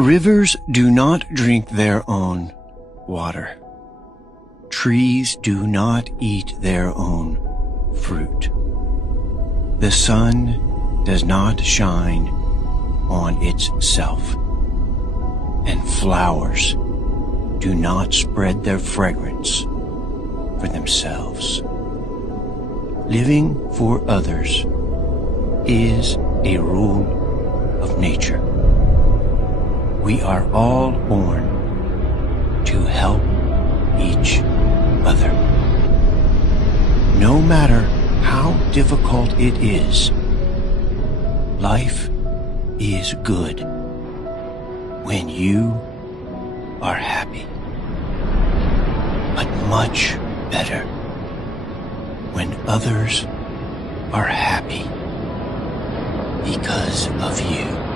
Rivers do not drink their own water. Trees do not eat their own fruit. The sun does not shine on itself, and flowers do not spread their fragrance for themselves. Living for others is a rule of nature. We are all born to help each other. No matter how difficult it is, life is good when you are happy, but much better when others are happy because of you.